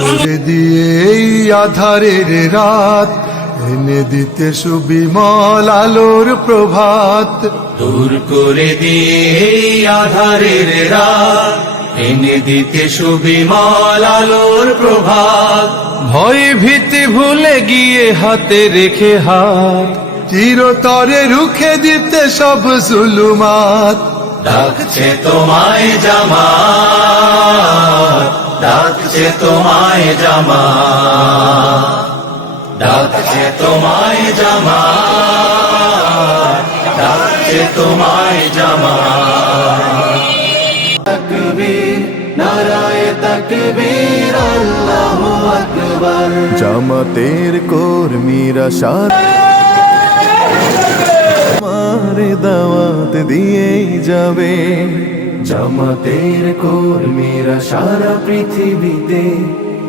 করে দিয়ে এই আধারের রাত এনে দিতে সুবিমল আলোর প্রভাত। দূর করে দিয়ে এই আধারের রাত এনে দিতে সুবিমল আলোর প্রভাত। ভয় ভীতি ভুলে গিয়ে হাতে রেখে হাত চিরতরে রুখে দিতে সব জুলুমাত। ডাকছে তোমায় জামাত, ডাকছে তোমায় জামাত, ডাকছে তোমায় জামাত, ডাকছে তোমায় জামাত। তাকবীর, নারায়ে তাকবীর, আল্লাহু আকবার। জামাতের কর্মীরা সারা মারে দাওয়াত দিয়েই যাবে। জামাতের কর্মীরা সারা পৃথিবীতে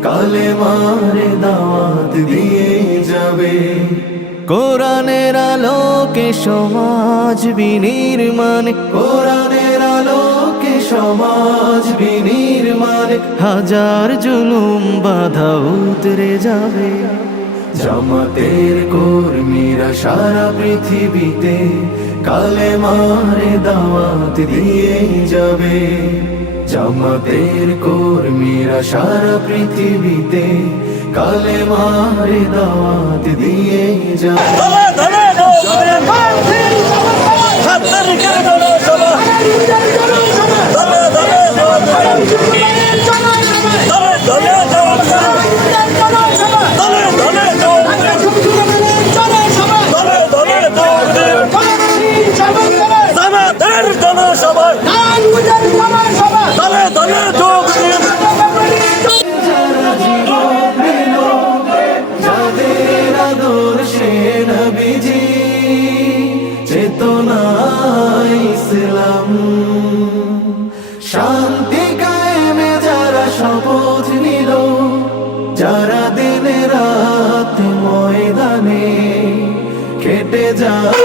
কালেমারে দাওয়াত দিয়ে যাবে। কোরআনের আলোকে সমাজ বিনির্মাণ, কোরআনের আলোকে সমাজ বিনির্মাণ, হাজার জুলুম বাধা উতরে যাবে। জামাতের কর্মীরা সারা পৃথিবীতে কালেমারে দাওয়াত দিয়ে যাবে। জামাতের কর্মীরা সারা পৃথিবীতে কালেমারে দাওয়াত দিয়ে যাবে। যাদের আদর্শে নবীজি চেতনায় ইসলাম, শান্তি কায়েমে যারা শপথ নিল, যারা দিনে রাত ময়দানে খেটে যায়।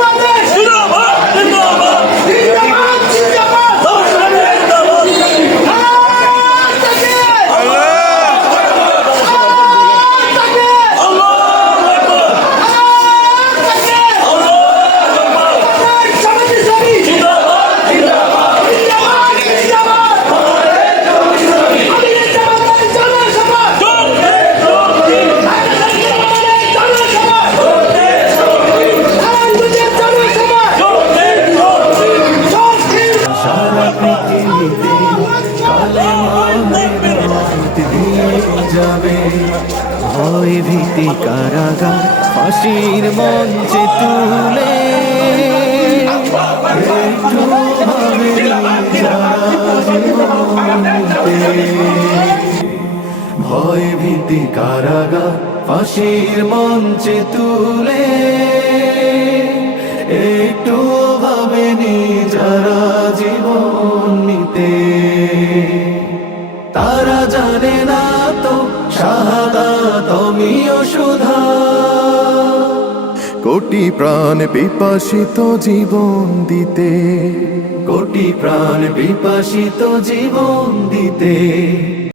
ভয় ভীতি কারাগার ফাঁসির মঞ্চে তুলে, একটু ভাবে ভয় ভীতি কারাগার ফাঁসির মঞ্চে তুলে, একটু ভাবেনি যারা জীবন নিতে। তারা জানে না তো শাহাদাত আমিও সুধা, কোটি প্রাণ পিপাসিত জীবন দিতে, কোটি প্রাণ বিপাসিত জীবন দিতে।